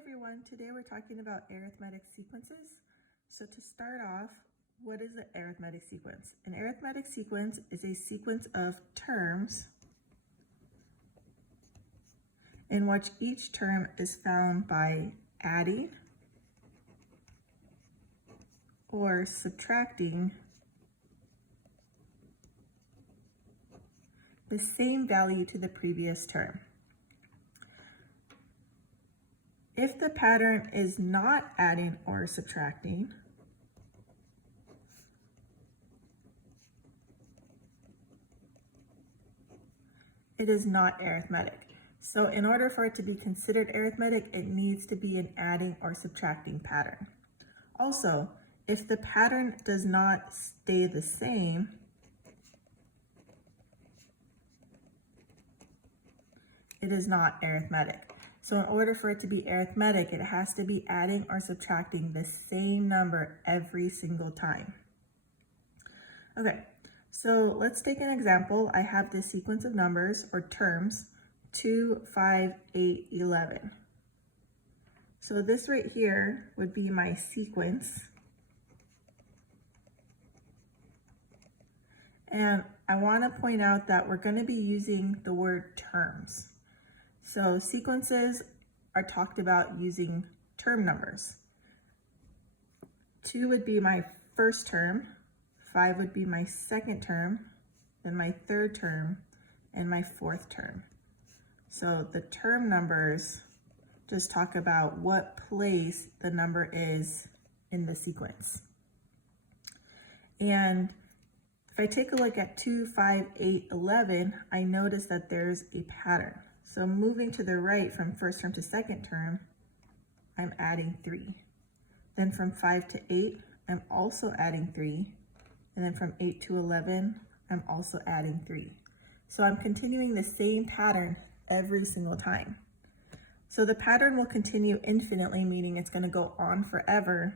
everyone, today we're talking about arithmetic sequences. So to start off, what is an arithmetic sequence? An arithmetic sequence is a sequence of terms in which each term is found by adding or subtracting the same value to the previous term. If the pattern is not adding or subtracting, it is not arithmetic. So in order for it to be considered arithmetic, it needs to be an adding or subtracting pattern. Also, if the pattern does not stay the same, it is not arithmetic. So in order for it to be arithmetic, it has to be adding or subtracting the same number every single time. Okay, so let's take an example. I have this sequence of numbers or terms, 2, 5, 8, 11. So this right here would be my sequence. And I want to point out that we're going to be using the word terms. So sequences are talked about using term numbers. 2 would be my first term, 5 would be my second term, then my third term, and my fourth term. So the term numbers just talk about what place the number is in the sequence. And if I take a look at 2, 5, 8, 11, I notice that there's a pattern. So moving to the right from first term to second term, I'm adding 3. Then from 5 to 8, I'm also adding 3. And then from 8 to 11, I'm also adding 3. So I'm continuing the same pattern every single time. So the pattern will continue infinitely, meaning it's going to go on forever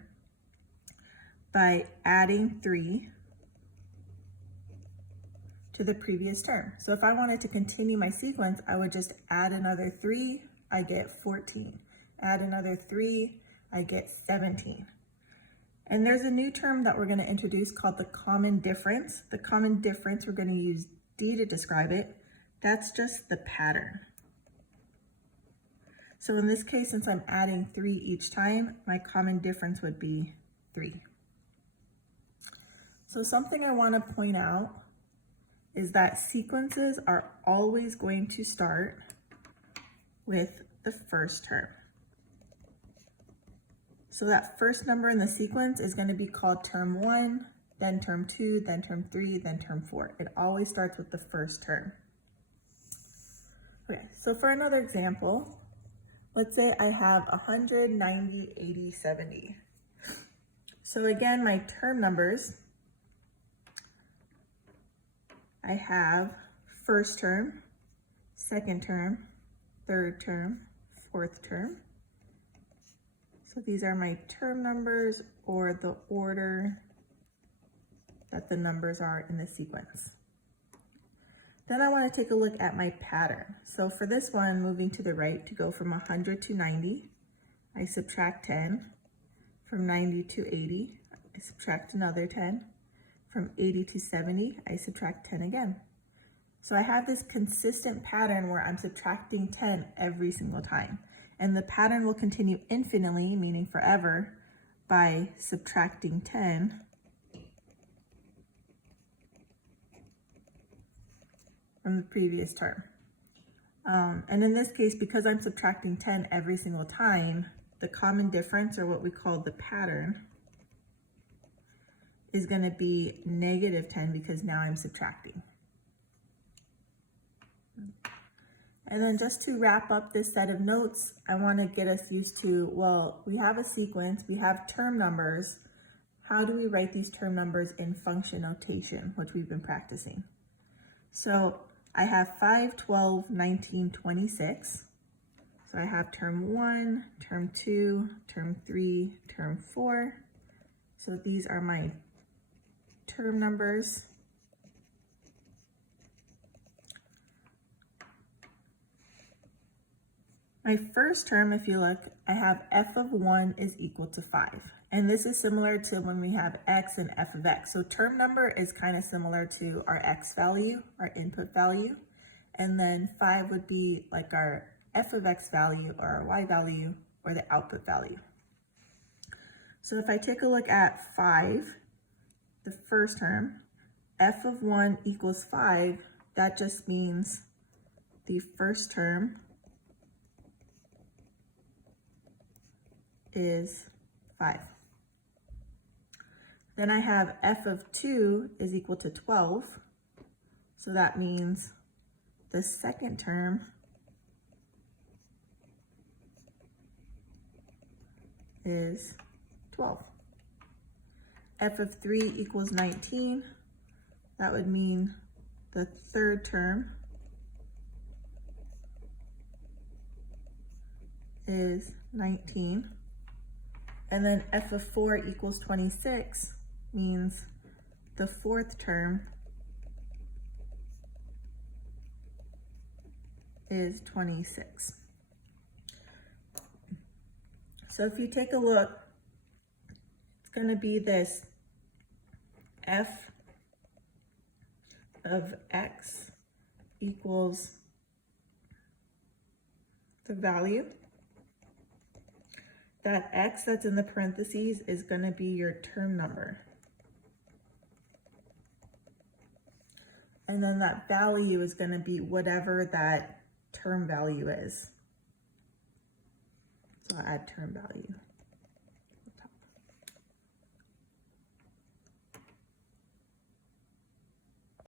by adding 3 to the previous term. So if I wanted to continue my sequence, I would just add another 3, I get 14. Add another 3, I get 17. And there's a new term that we're going to introduce called the common difference. The common difference, we're going to use D to describe it. That's just the pattern. So in this case, since I'm adding 3 each time, my common difference would be 3. So something I want to point out is that sequences are always going to start with the first term. So that first number in the sequence is going to be called term 1, then term 2, then term 3, then term 4. It always starts with the first term. Okay, so for another example, let's say I have 100, 90, 80, 70. So again, my term numbers, I have first term, second term, third term, fourth term. So these are my term numbers or the order that the numbers are in the sequence. Then I want to take a look at my pattern. So for this one, moving to the right to go from 100 to 90, I subtract 10. From 90 to 80, I subtract another 10. From 80 to 70, I subtract 10 again. So I have this consistent pattern where I'm subtracting 10 every single time. And the pattern will continue infinitely, meaning forever, by subtracting 10 from the previous term. And in this case, because I'm subtracting 10 every single time, the common difference, or what we call the pattern, is going to be negative 10 because now I'm subtracting. And then just to wrap up this set of notes, I want to get us used to, well, we have a sequence, we have term numbers. How do we write these term numbers in function notation, which we've been practicing? So I have 5, 12, 19, 26. So I have term 1, term 2, term 3, term 4. So these are my term numbers. My first term, if you look, I have f of 1 is equal to 5. And this is similar to when we have x and f of x. So term number is kind of similar to our x value, our input value. And then 5 would be like our f of x value or our y value or the output value. So if I take a look at 5, the first term, f of 1 equals 5, that just means the first term is 5. Then I have f of 2 is equal to 12. So that means the second term is 12. F of 3 equals 19. That would mean the third term is 19. And then f of 4 equals 26 means the fourth term is 26. So if you take a look, it's going to be this f of x equals the value. That x that's in the parentheses is going to be your term number. And then that value is going to be whatever that term value is. So I'll add term value.